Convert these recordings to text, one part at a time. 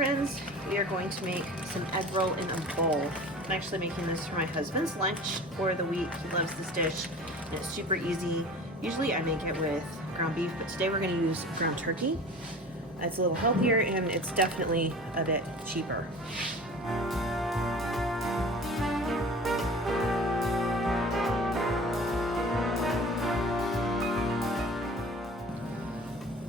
friends, we are going to make some egg roll in a bowl. I'm actually making this for my husband's lunch for the week. He loves this dish and it's super easy. Usually I make it with ground beef, but today we're going to use ground turkey. It's a little healthier and it's definitely a bit cheaper.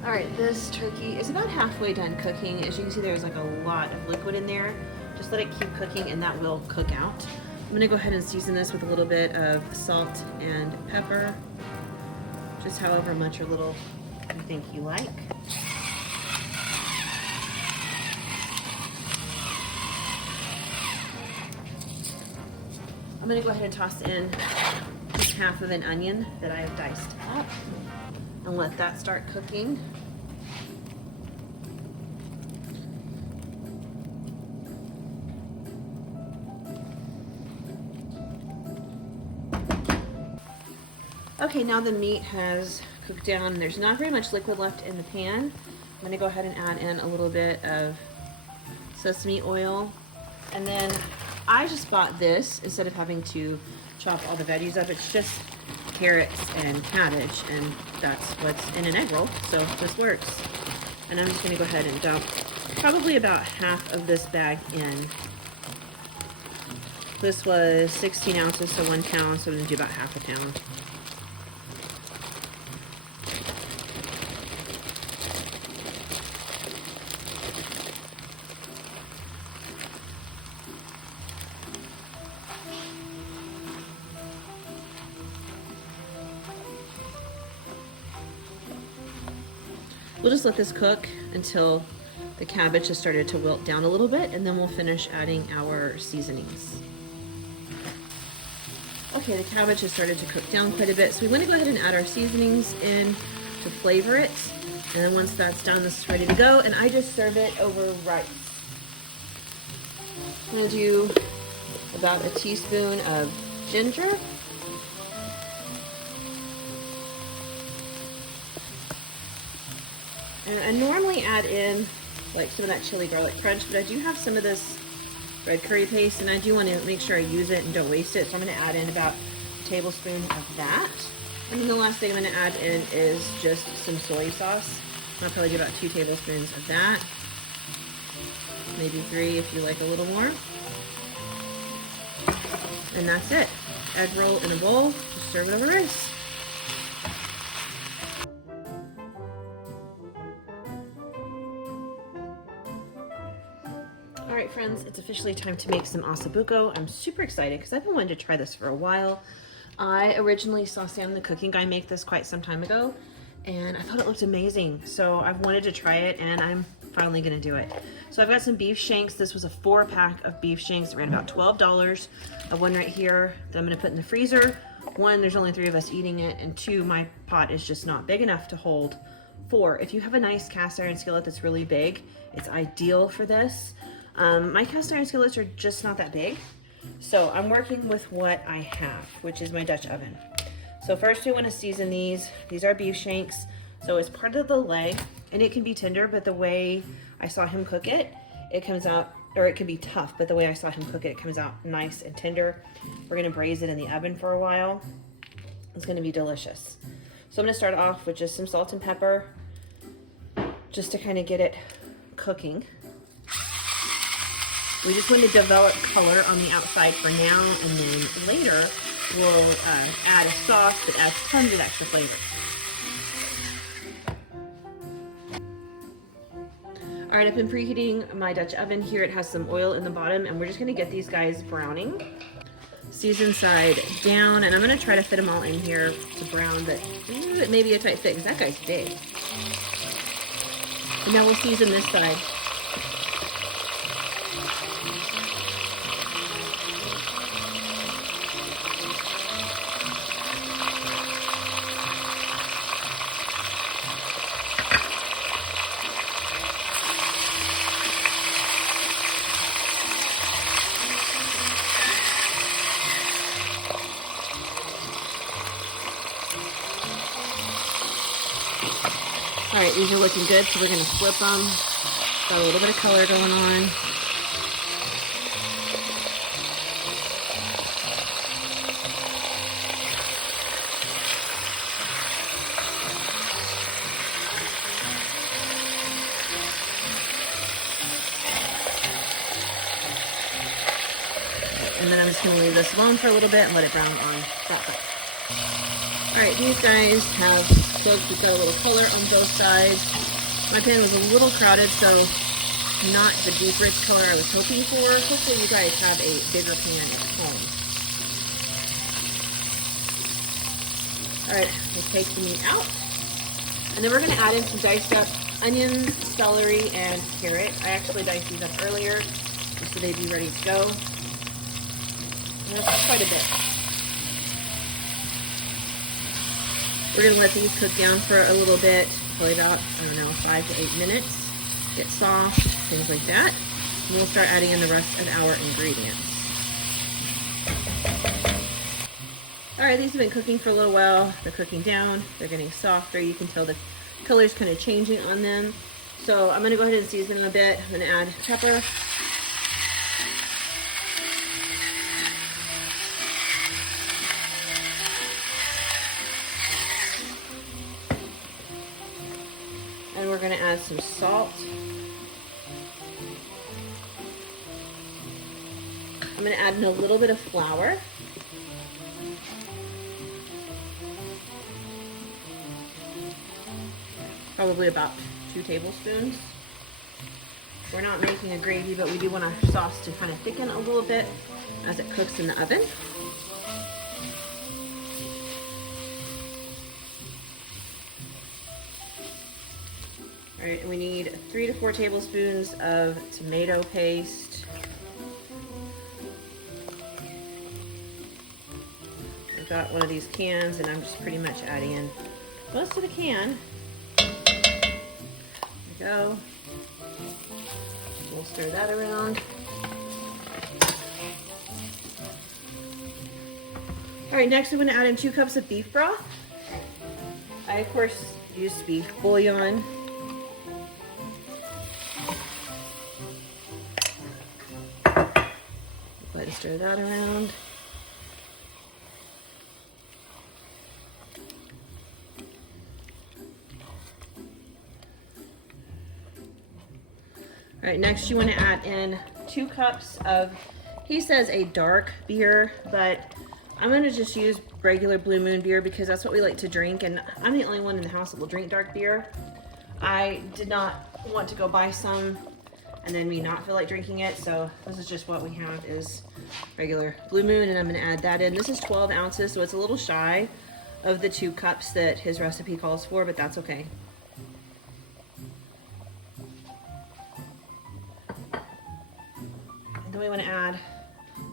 All right, this turkey is about halfway done cooking. As you can see, there's like a lot of liquid in there. Just let it keep cooking and that will cook out. I'm gonna go ahead and season this with a little bit of salt and pepper, just however much or little you think you like. I'm gonna go ahead and toss in just half of an onion that I have diced up and let that start cooking. Okay, now the meat has cooked down. There's not very much liquid left in the pan. I'm gonna go ahead and add in a little bit of sesame oil. And then I just bought this instead of having to chop all the veggies up. It's just carrots and cabbage, and that's what's in an egg roll, so this works. And I'm just gonna go ahead and dump probably about half of this bag in. This was 16 ounces, so 1 pound, so I'm gonna do about half a pound. We'll just let this cook until the cabbage has started to wilt down a little bit, and then we'll finish adding our seasonings. Okay, the cabbage has started to cook down quite a bit, so we want to go ahead and add our seasonings in to flavor it. And then once that's done, this is ready to go, and I just serve it over rice. I'm going to do about a teaspoon of ginger. And I normally add in like some of that chili garlic crunch, but I do have some of this red curry paste and I do want to make sure I use it and don't waste it. So I'm going to add in about a tablespoon of that. And then the last thing I'm going to add in is just some soy sauce. I'll probably do about 2 tablespoons of that. Maybe 3 if you like a little more. And that's it. Egg roll in a bowl. Just serve it over rice. All right, friends, it's officially time to make some Asabuko. I'm super excited because I've been wanting to try this for a while. I originally saw Sam the cooking guy make this quite some time ago, and I thought it looked amazing. So I've wanted to try it, and I'm finally gonna do it. So I've got some beef shanks. This was a 4-pack of beef shanks. It ran about $12. I have one right here that I'm gonna put in the freezer. 1, there's only 3 of us eating it, and 2, my pot is just not big enough to hold 4. If you have a nice cast iron skillet that's really big, it's ideal for this. My cast iron skillets are just not that big, so I'm working with what I have, which is my Dutch oven. So first we want to season these. These are beef shanks, so it's part of the leg, and it can be tender, but the way I saw him cook it, it comes out, or it can be tough, but the way I saw him cook it, it comes out nice and tender. We're going to braise it in the oven for a while. It's going to be delicious. So I'm going to start off with just some salt and pepper, just to kind of get it cooking. We just want to develop color on the outside for now, and then later we'll add a sauce that adds tons of extra flavor. All right, I've been preheating my Dutch oven here. It has some oil in the bottom, and we're just gonna get these guys browning. Season side down, and I'm gonna try to fit them all in here to brown, but it may be a tight fit because that guy's big. And now we'll season this side. All right, these are looking good, so we're gonna flip them Got a little bit of color going on. And then I'm just going to leave this alone for a little bit and let it brown on flat top. Alright, these guys have cooked. We've got a little color on both sides. My pan was a little crowded, so not the deep rich color I was hoping for. Hopefully you guys have a bigger pan at home. Alright, we'll take the meat out. And then we're going to add in some diced up onions, celery, and carrot. I actually diced these up earlier just so they'd be ready to go. That's quite a bit. We're going to let these cook down for a little bit, probably about, I don't know, 5 to 8 minutes. Get soft, things like that. And we'll start adding in the rest of our ingredients. Alright, these have been cooking for a little while. They're cooking down. They're getting softer. You can tell the color's kind of changing on them. So I'm going to go ahead and season them a bit. I'm going to add pepper. And we're going to add some salt. I'm going to add in a little bit of flour. Probably about 2 tablespoons. We're not making a gravy, but we do want our sauce to kind of thicken a little bit as it cooks in the oven. All right, and we need 3 to 4 tablespoons of tomato paste. I've got one of these cans, and I'm just pretty much adding in most of the can. There we go. We'll stir that around. All right, next I'm going to add in 2 cups of beef broth. I, of course, use beef bouillon. Go ahead and stir that around. All right, next you want to add in 2 cups of, he says a dark beer, but I'm going to just use regular Blue Moon beer because that's what we like to drink, and I'm the only one in the house that will drink dark beer. I did not want to go buy some and then me not feel like drinking it, so this is just what we have is regular Blue Moon, and I'm going to add that in. This is 12 ounces, so it's a little shy of the 2 cups that his recipe calls for, but that's okay. And then we want to add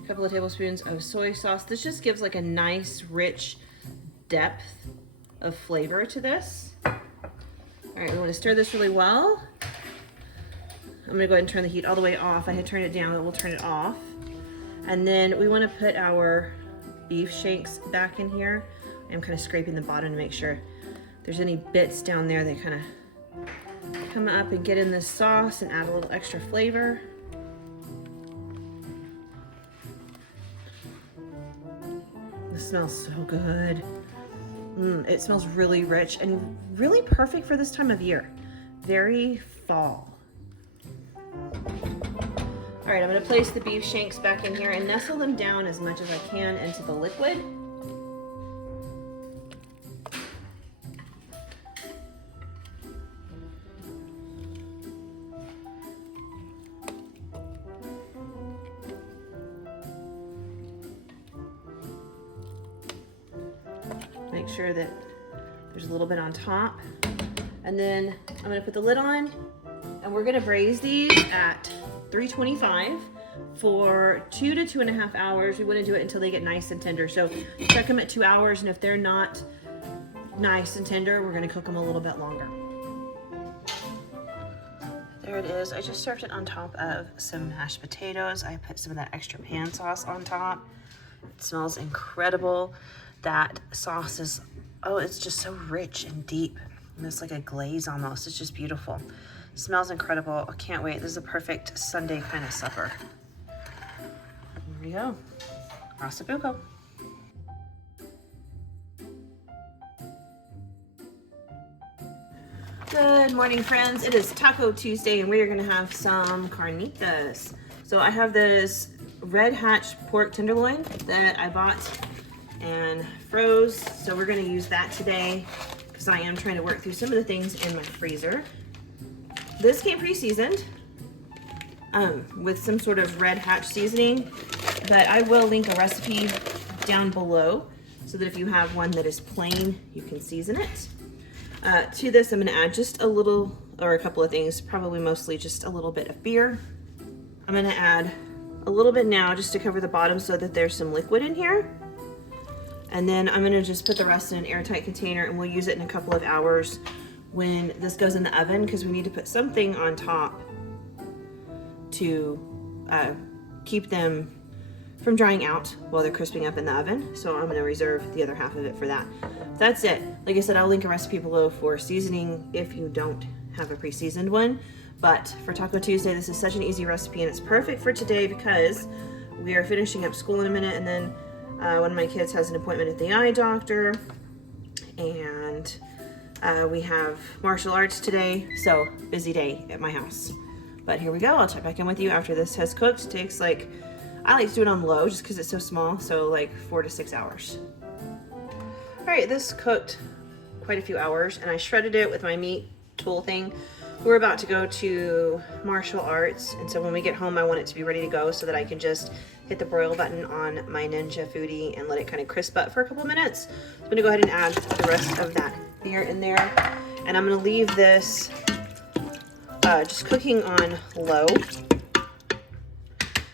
a couple of tablespoons of soy sauce. This just gives like a nice, rich depth of flavor to this. All right, we want to stir this really well. I'm going to go ahead and turn the heat all the way off. I had turned it down, but we'll turn it off. And then we want to put our beef shanks back in here. I'm kind of scraping the bottom to make sure there's any bits down there that kind of come up and get in this sauce and add a little extra flavor. This smells so good. It smells really rich and really perfect for this time of year. Very fall. All right, I'm going to place the beef shanks back in here and nestle them down as much as I can into the liquid. Make sure that there's a little bit on top. And then I'm going to put the lid on, and we're going to braise these at 325 for 2 to 2.5 hours. We want to do it until they get nice and tender. So check them at 2 hours, and if they're not nice and tender, we're going to cook them a little bit longer. There it is. I just served it on top of some mashed potatoes. I put some of that extra pan sauce on top. It smells incredible. That sauce is, oh, it's just so rich and deep. And it's like a glaze almost. It's just beautiful. Smells incredible. I can't wait. This is a perfect Sunday kind of supper. Here we go. Asabuko. Good morning, friends. It is Taco Tuesday and we are going to have some carnitas. So I have this red hatch pork tenderloin that I bought and froze. So we're going to use that today because I am trying to work through some of the things in my freezer. This came pre-seasoned with some sort of red hatch seasoning, but I will link a recipe down below so that if you have one that is plain, you can season it. To this, I'm going to add just a little, or a couple of things, probably mostly just a little bit of beer. I'm going to add a little bit now just to cover the bottom so that there's some liquid in here. And then I'm going to just put the rest in an airtight container and we'll use it in a couple of hours when this goes in the oven because we need to put something on top to keep them from drying out while they're crisping up in the oven. So I'm going to reserve the other half of it for that. That's it. Like I said, I'll link a recipe below for seasoning if you don't have a pre-seasoned one. But for Taco Tuesday, this is such an easy recipe and it's perfect for today because we are finishing up school in a minute and then one of my kids has an appointment at the eye doctor and we have martial arts today. So busy day at my house. But here we go. I'll check back in with you after this has cooked. It takes like, I like to do it on low just because it's so small. So like 4 to 6 hours. All right, this cooked quite a few hours and I shredded it with my meat tool thing. We're about to go to martial arts. And so when we get home, I want it to be ready to go so that I can just hit the broil button on my Ninja Foodie and let it kind of crisp up for a couple of minutes. So I'm gonna go ahead and add the rest of that beer in there. And I'm gonna leave this just cooking on low.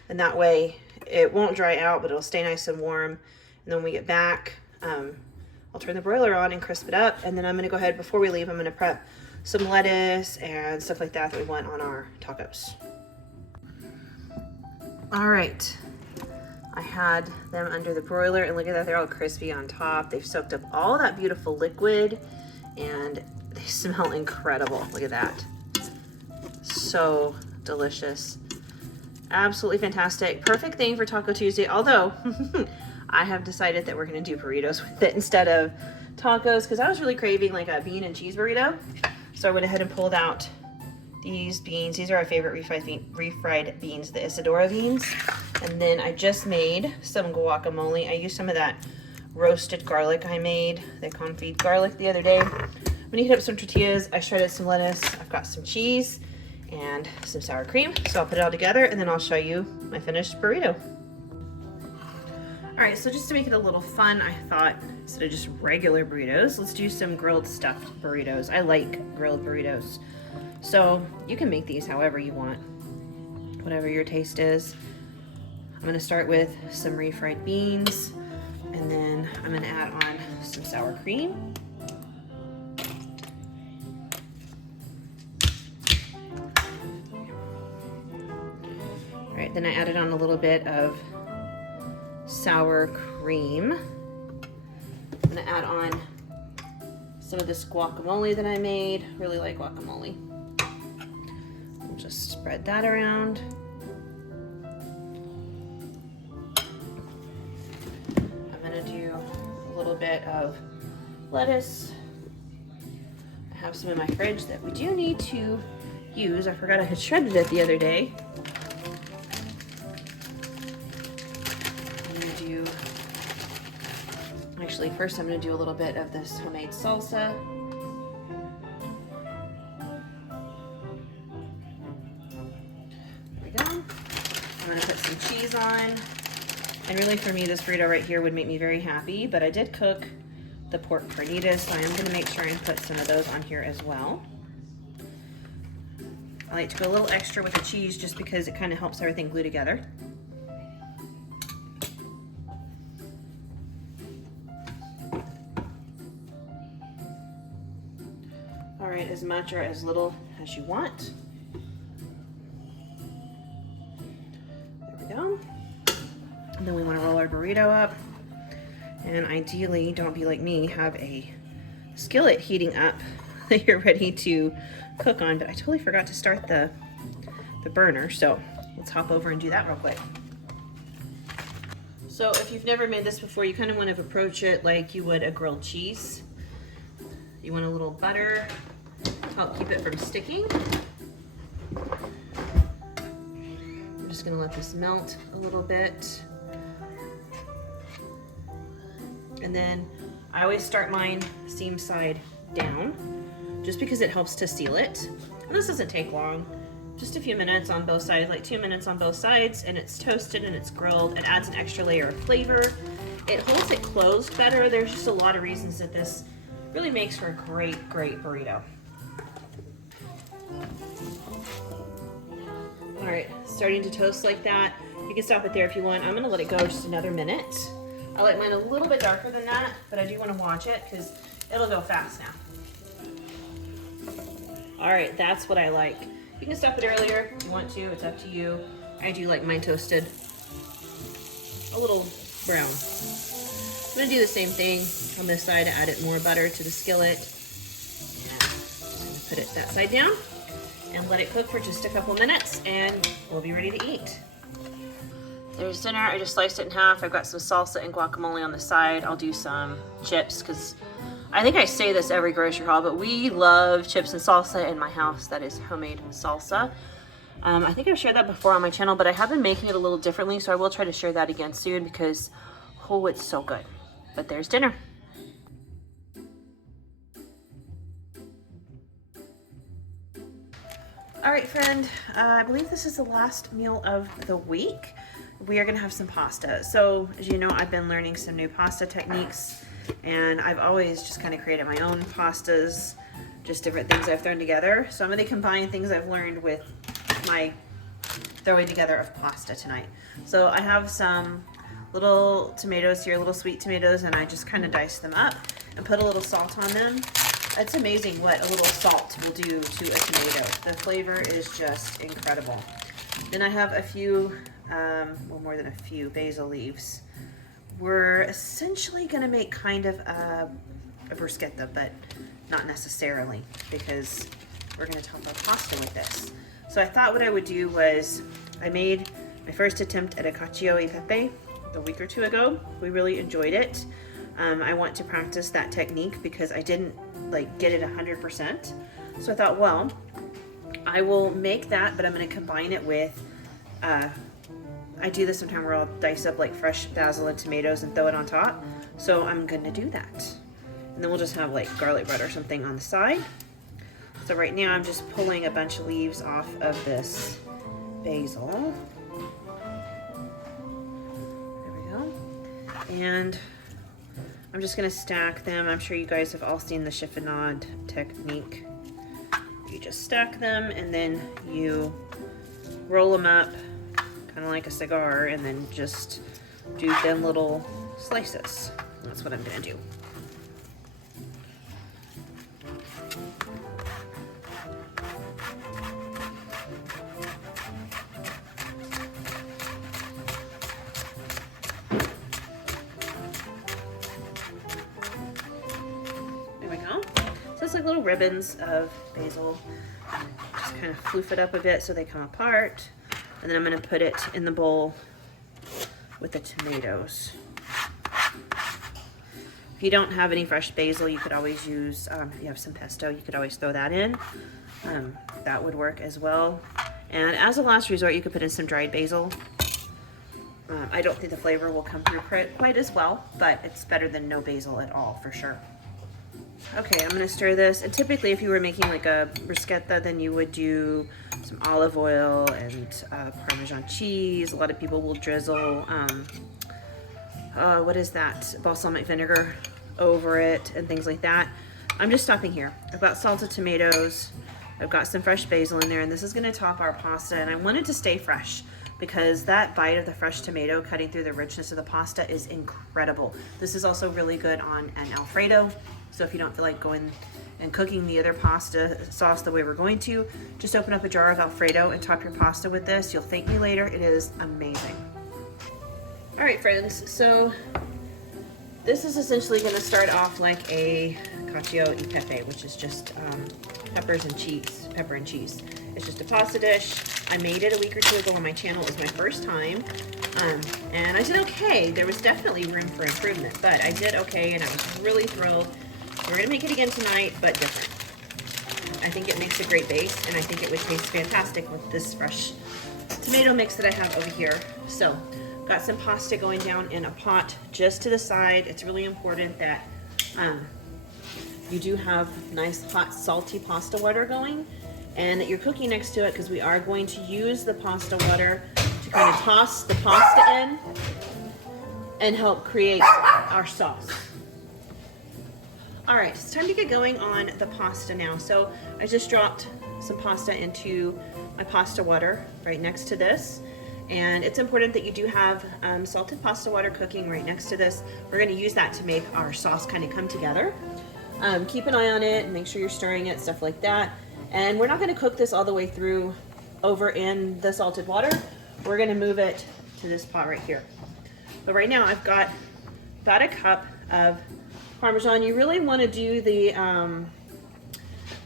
And that way it won't dry out, but it'll stay nice and warm. And then when we get back, I'll turn the broiler on and crisp it up. And then I'm gonna go ahead, before we leave, I'm gonna prep some lettuce and stuff like that that we want on our tacos. All right, I had them under the broiler and look at that, they're all crispy on top. They've soaked up all that beautiful liquid and they smell incredible. Look at that. So delicious. Absolutely fantastic. Perfect thing for Taco Tuesday, although I have decided that we're gonna do burritos with it instead of tacos because I was really craving like a bean and cheese burrito. So I went ahead and pulled out these beans. These are our favorite refried beans, the Isadora beans. And then I just made some guacamole. I used some of that roasted garlic I made, the confit garlic the other day. I'm gonna heat up some tortillas. I shredded some lettuce. I've got some cheese and some sour cream. So I'll put it all together and then I'll show you my finished burrito. All right, so just to make it a little fun, I thought instead of just regular burritos, let's do some grilled stuffed burritos. I like grilled burritos. So you can make these however you want, whatever your taste is. I'm gonna start with some refried beans and then I'm gonna add on some sour cream. All right, then I added on a little bit of sour cream. I'm gonna add on some of this guacamole that I made. Really like guacamole. We'll just spread that around. I'm gonna do a little bit of lettuce. I have some in my fridge that we do need to use. I forgot I had shredded it the other day. Actually, first I'm going to do a little bit of this homemade salsa. There we go. I'm going to put some cheese on. And really for me, this burrito right here would make me very happy, but I did cook the pork carnitas, so I am going to make sure and put some of those on here as well. I like to go a little extra with the cheese just because it kind of helps everything glue together. All right, as much or as little as you want. There we go. And then we want to roll our burrito up. And ideally, don't be like me, have a skillet heating up that you're ready to cook on, but I totally forgot to start the burner, so let's hop over and do that real quick. So if you've never made this before, you kind of want to approach it like you would a grilled cheese. You want a little butter to help keep it from sticking. I'm just going to let this melt a little bit. And then I always start mine seam side down, just because it helps to seal it. And this doesn't take long. Just a few minutes on both sides, like 2 minutes on both sides, and it's toasted and it's grilled. It adds an extra layer of flavor. It holds it closed better. There's just a lot of reasons that this really makes for a great, great burrito. All right, starting to toast like that. You can stop it there if you want. I'm gonna let it go just another minute. I like mine a little bit darker than that, but I do wanna watch it because it'll go fast now. All right, that's what I like. You can stop it earlier if you want to, it's up to you. I do like mine toasted a little brown. I'm gonna do the same thing on this side, add it more butter to the skillet. And I'm gonna put it that side down and let it cook for just a couple minutes and we'll be ready to eat. There's dinner, I just sliced it in half. I've got some salsa and guacamole on the side. I'll do some chips because I think I say this every grocery haul, but we love chips and salsa in my house. That is homemade salsa. I think I've shared that before on my channel, but I have been making it a little differently, so I will try to share that again soon because, oh, it's so good. But there's dinner. All right, friend, I believe this is the last meal of the week. We are gonna have some pasta. So, as you know, I've been learning some new pasta techniques, and I've always just kind of created my own pastas, just different things I've thrown together. So I'm going to combine things I've learned with my throwing together of pasta tonight. So I have some little tomatoes here, little sweet tomatoes, and I just kind of dice them up and put a little salt on them. It's amazing what a little salt will do to a tomato. The flavor is just incredible. Then I have a few, well, more than a few basil leaves. We're essentially going to make kind of a bruschetta, but not necessarily, because we're going to top our pasta with this. So I thought what I would do was, I made my first attempt at a Cacio e Pepe a week or two ago. We really enjoyed it. I want to practice that technique because I didn't like get it 100%. So I thought, well, I will make that, but I'm going to combine it with I do this sometimes where I'll dice up like fresh basil and tomatoes and throw it on top. So I'm gonna do that. And then we'll just have like garlic bread or something on the side. So right now I'm just pulling a bunch of leaves off of this basil. There we go. And I'm just gonna stack them. I'm sure you guys have all seen the chiffonade technique. You just stack them and then you roll them up kind of like a cigar, and then just do thin little slices. That's what I'm gonna do. There we go. So it's like little ribbons of basil. Just kind of floof it up a bit so they come apart. And then I'm going to put it in the bowl with the tomatoes. If you don't have any fresh basil, you could always use, if you have some pesto, you could always throw that in. That would work as well. And as a last resort, you could put in some dried basil. I don't think the flavor will come through quite as well, but it's better than no basil at all for sure. Okay, I'm gonna stir this. And typically if you were making like a bruschetta, then you would do some olive oil and Parmesan cheese. A lot of people will drizzle, what is that? Balsamic vinegar over it and things like that. I'm just stopping here. I've got salted tomatoes. I've got some fresh basil in there, and this is gonna top our pasta. And I want it to stay fresh because that bite of the fresh tomato cutting through the richness of the pasta is incredible. This is also really good on an Alfredo. So if you don't feel like going and cooking the other pasta sauce the way we're going to, just open up a jar of Alfredo and top your pasta with this. You'll thank me later. It is amazing. All right, friends. So this is essentially going to start off like a Cacio e Pepe, which is just peppers and cheese, pepper and cheese. It's just a pasta dish. I made it a week or two ago on my channel. It was my first time. And I did okay. There was definitely room for improvement, but I did okay, and I was really thrilled. We're gonna make it again tonight, but different. I think it makes a great base, and I think it would taste fantastic with this fresh tomato mix that I have over here. So, got some pasta going down in a pot just to the side. It's really important that you do have nice hot salty pasta water going, and that you're cooking next to it, because we are going to use the pasta water to kind of toss the pasta in and help create our sauce. All right, it's time to get going on the pasta now. So I just dropped some pasta into my pasta water right next to this. And it's important that you do have salted pasta water cooking right next to this. We're gonna use that to make our sauce kind of come together. Keep an eye on it, make sure you're stirring it, stuff like that. And we're not gonna cook this all the way through over in the salted water. We're gonna move it to this pot right here. But right now I've got about a cup of Parmesan. You really want to do the,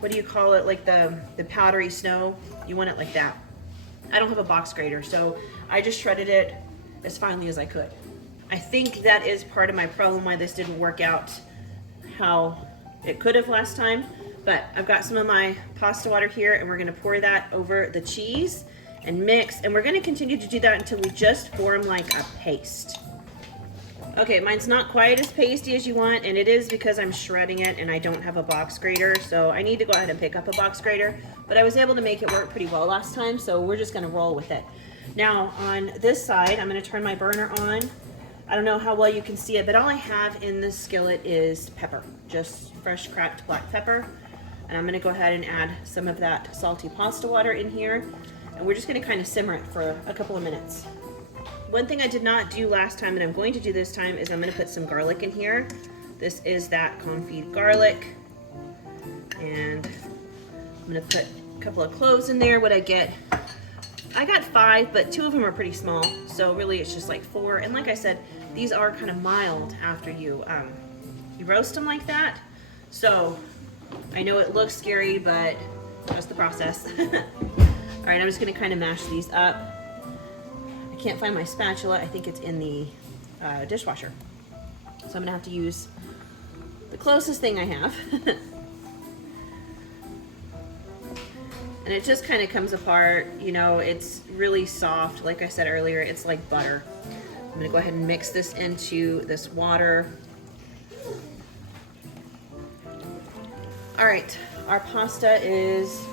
what do you call it, like the powdery snow. You want it like that. I don't have a box grater, so I just shredded it as finely as I could. I think that is part of my problem why this didn't work out how it could have last time. But I've got some of my pasta water here, and we're going to pour that over the cheese and mix. And we're going to continue to do that until we just form like a paste. Okay, mine's not quite as pasty as you want, and it is because I'm shredding it and I don't have a box grater, so I need to go ahead and pick up a box grater, but I was able to make it work pretty well last time, so we're just gonna roll with it. Now, on this side, I'm gonna turn my burner on. I don't know how well you can see it, but all I have in this skillet is pepper, just fresh cracked black pepper, and I'm gonna go ahead and add some of that salty pasta water in here, and we're just gonna kind of simmer it for a couple of minutes. One thing I did not do last time that I'm going to do this time is I'm going to put some garlic in here. This is that confit garlic. And I'm going to put a couple of cloves in there. What I get, I got 5, but 2 of them are pretty small. So really it's just like 4. And like I said, these are kind of mild after you roast them like that. So I know it looks scary, but just the process. All right, I'm just going to kind of mash these up. I can't find my spatula. I think it's in the dishwasher. So I'm gonna have to use the closest thing I have. And it just kind of comes apart, you know, it's really soft. Like I said earlier, it's like butter. I'm gonna go ahead and mix this into this water. All right, our pasta is,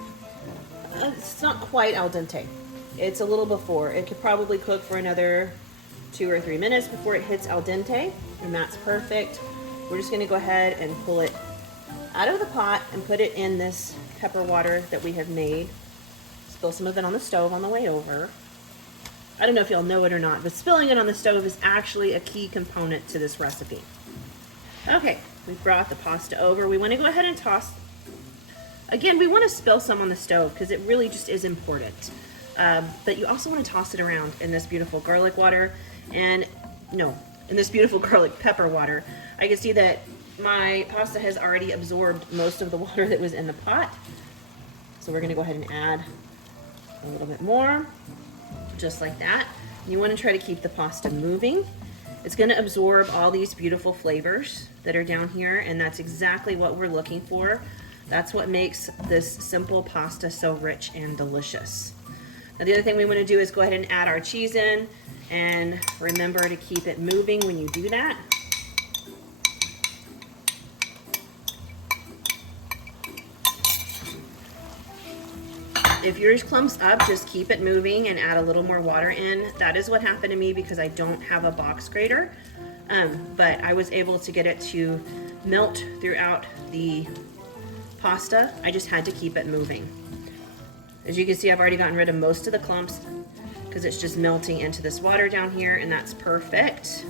it's not quite al dente. It's a little before. It could probably cook for another 2 or 3 minutes before it hits al dente, and that's perfect. We're just gonna go ahead and pull it out of the pot and put it in this pepper water that we have made. Spill some of it on the stove on the way over. I don't know if y'all know it or not, but spilling it on the stove is actually a key component to this recipe. Okay, we've brought the pasta over. We wanna go ahead and toss. Again, we wanna spill some on the stove because it really just is important. But you also want to toss it around in this beautiful garlic water, and in this beautiful garlic pepper water. I can see that my pasta has already absorbed most of the water that was in the pot. So we're going to go ahead and add a little bit more, just like that. You want to try to keep the pasta moving. It's going to absorb all these beautiful flavors that are down here, and that's exactly what we're looking for. That's what makes this simple pasta so rich and delicious. Now the other thing we want to do is go ahead and add our cheese in, and remember to keep it moving when you do that. If yours clumps up, just keep it moving and add a little more water in. That is what happened to me because I don't have a box grater, but I was able to get it to melt throughout the pasta. I just had to keep it moving. As you can see, I've already gotten rid of most of the clumps because it's just melting into this water down here, and that's perfect.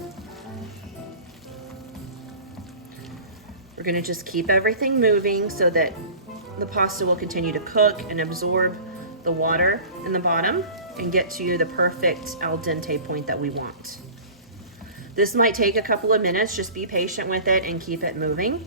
We're going to just keep everything moving so that the pasta will continue to cook and absorb the water in the bottom and get to the perfect al dente point that we want. This might take a couple of minutes. Just be patient with it and keep it moving.